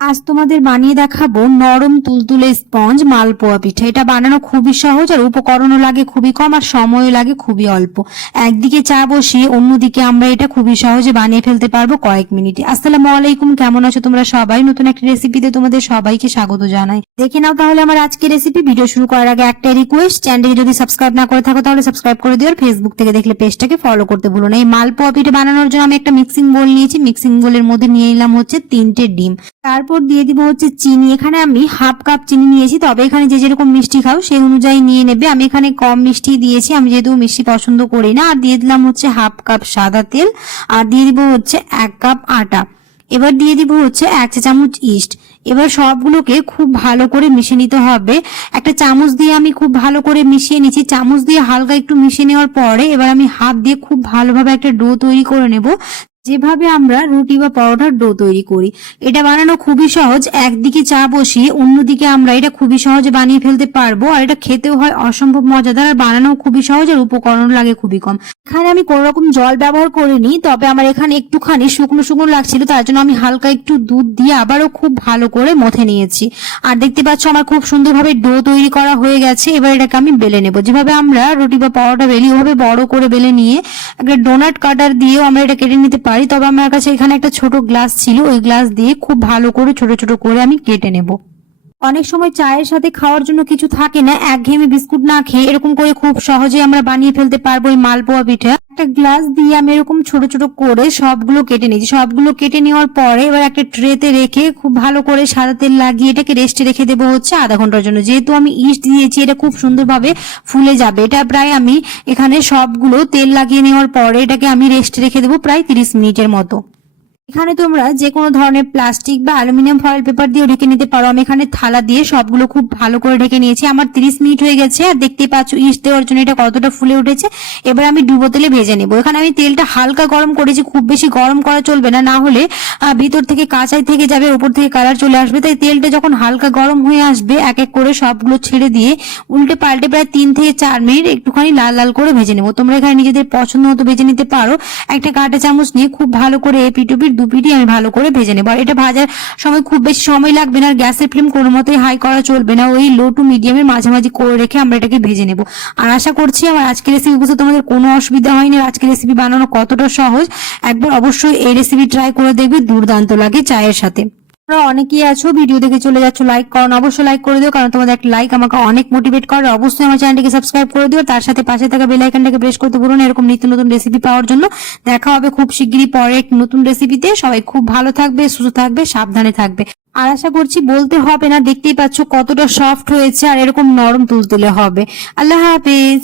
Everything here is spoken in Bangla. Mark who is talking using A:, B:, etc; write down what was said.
A: আজ তোমাদের বানিয়ে দেখাবো নরম তুলতুলে স্পঞ্জ মালপোয়া পিঠা। এটা বানানো খুবই সহজ আর উপকরণও লাগে খুবই কম আর সময়ও লাগে খুবই অল্প। একদিকে চা বসিয়ে অন্যদিকে আমরা এটা খুবই সহজে বানিয়ে ফেলতে পারব কয়েক মিনিটে। আসসালামু আলাইকুম, কেমন আছো তোমরা সবাই? নতুন একটা রেসিপিতে তোমাদের সবাইকে স্বাগত জানাই। দেখে নাও তাহলে আমার আজকের রেসিপি। ভিডিও শুরু করার আগে একটা রিকোয়েস্ট চ্যানেলকে যদি সাবস্ক্রাইব না করে থাকো তাহলে সাবস্ক্রাইব করে দিও আর ফেসবুক থেকে দেখলে পেজটাকে ফলো করতে ভুলো না। এই মালপোয়া পিঠা বানানোর জন্য আমি একটা মিক্সিং বোল নিয়েছি। মিক্সিং বোলের মধ্যে নিয়ে নিলাম হচ্ছে তিনটে ডিম। তারপর দিয়ে দিব হচ্ছে চিনি। এখানে আমি হাফ কাপ চিনি নিয়েছি, তবে এখানে যে যেরকম মিষ্টি খাও সেই অনুযায়ী নিয়ে নেবে। আমি এখানে কম মিষ্টি দিয়েছি, আমি যেহেতু মিষ্টি পছন্দ করি না, আর দিয়ে দিলাম হচ্ছে হাফ কাপ সাদা তেল, আর দিয়ে দিব হচ্ছে এক কাপ আটা। এবার দিয়ে দিব হচ্ছে এক চা চামচ ইস্ট। এবার সবগুলোকে খুব ভালো করে মিশিয়ে নিতে হবে। একটা চামচ দিয়ে আমি খুব ভালো করে মিশিয়ে নিচ্ছি চামচ দিয়ে হালকা একটু মিশিয়ে নেওয়ার পরে এবার আমি হাত দিয়ে খুব ভালোভাবে একটা ডো তৈরি করে নেব। যেভাবে আমরা রুটি বা পরোটার ডো তৈরি করি, এটা বানানো খুবই সহজ। একদিকে চা বসিয়ে, অন্যদিকে আমরা এটা খুবই সহজে বানিয়ে ফেলতে পারব। আর এটা খেতেও হয় অসম্ভব মজাদার, আর বানানো খুবই সহজ, আর উপকরণ লাগে খুবই কম। এখানে আমি কোনো রকম জল ব্যবহার করিনি, তবে আমার এখানে একটুখানি শুকনো শুকনো লাগছিল, তার জন্য আমি হালকা একটু দুধ দিয়ে আবারও খুব ভালো করে মথে নিয়েছি। আর দেখতে পাচ্ছ আমার খুব সুন্দরভাবে ডো তৈরি করা হয়ে গেছে, এবার এটাকে আমি বেলে নেব। যেভাবে আমরা রুটি বা পরোটা বেলি, ওভাবে বড় করে বেলে নিয়ে একটা ডোনাট কাটার দিয়েও আমরা এটা কেটে নিতে পারি। তবে আমার কাছে এখানে একটা ছোট গ্লাস ছিল। ওই গ্লাস দিয়ে খুব ভালো করে, ছোট ছোট করে আমি কেটে নেব। অনেক সময় চায়ের সাথে খাওয়ার জন্য কিছু থাকে না, একঘেয়েমি বিস্কুট না খেয়ে এরকম করে খুব সহজে আমরা বানিয়ে ফেলতে পারব ওই মালপোয়া পিঠা। একটা গ্লাস দিয়ে আমি এরকম ছোট ছোট করে সবগুলো কেটে নিয়েছি। সবগুলো কেটে নেওয়ার পরে এবার একটা ট্রেতে রেখে খুব ভালো করে সাদা তেল লাগিয়ে এটাকে রেস্টে রেখে দেবো হচ্ছে আধা ঘণ্টার জন্য। যেহেতু আমি ইস্ট দিয়েছি, এটা খুব সুন্দরভাবে ফুলে যাবে। এটা প্রায় আমি এখানে সবগুলো তেল লাগিয়ে নেওয়ার পরে এটাকে আমি রেস্টে রেখে দেবো প্রায় তিরিশ মিনিটের মতো। এখানে তোমরা যে কোনো ধরনের প্লাস্টিক বা অ্যালুমিনিয়াম ফয়েল পেপার দিয়ে ঢেকে নিতে পারো। আমি এখানে থালা দিয়ে সবগুলো খুব ভালো করে ঢেকে নিয়েছি। আমার 30 মিনিট হয়ে গেছে আর দেখতেই পাচ্ছ ইস্ট দেওয়ার জন্য এটা কতটা ফুলে উঠেছে। এবার আমি ডুবো তেলে ভেজে নেব। এখানে আমি তেলটা হালকা গরম করেছি, খুব বেশি গরম করা চলবে না। না হলে ভিতর থেকে কাঁচাই থেকে যাবে, উপর থেকে কালার চলে আসবে। তাই তেলটা যখন হালকা গরম হয়ে আসবে, এক এক করে সবগুলো ছেড়ে দিয়ে উল্টে পাল্টে প্রায় তিন থেকে চার মিনিট একটুখানি লাল লাল করে ভেজে নেব। তোমরা এখানে নিজেদের পছন্দ মতো ভেজে নিতে পারো। একটা কাঁটা চামচ নিয়ে খুব ভালো করে এপিট দুপিটি আমি ভালো করে ভেজে নেব। আর এটা ভাজার সময় খুব বেশি সময় লাগবে না, আর গ্যাসের ফ্লেম কোনো মতোই হাই করা চলবে না। ওই লো টু মিডিয়ামের মাঝামাঝি করে রেখে আমরা এটাকে ভেজে নেব। আর আশা করছি আমার আজকের রেসিপি বুঝতে তোমাদের কোনো অসুবিধা হয়নি। আর আজকের রেসিপি বানানো কতটা সহজ, একবার অবশ্যই এই রেসিপি ট্রাই করে দেখবে, দুর্দান্ত লাগে চায়ের সাথে। তোমরা অনেকেই আছো ভিডিও দেখে চলে যাচ্ছ লাইক করো, অবশ্যই লাইক করে দিও, কারণ তোমাদের একটা লাইক আমাকে অনেক মোটিভেট করে অবশ্যই আমার চ্যানেলটিকে সাবস্ক্রাইব করে দিও, তার সাথে পাশে থাকা বেল আইকনটাকে প্রেস করতে ভুলো না, এরকম নিত্য নতুন রেসিপি পাওয়ার জন্য। দেখা হবে খুব শিগগিরই পরে নতুন রেসিপিতে সবাই খুব ভালো থাকবে, সুস্থ থাকবে, সাবধানে থাকবে। আর আশা করছি বলতে হবে না, দেখতেই পাচ্ছ কতটা সফট হয়েছে, আর এরকম নরম তুলতুলে হবে। আল্লাহ হাফেজ।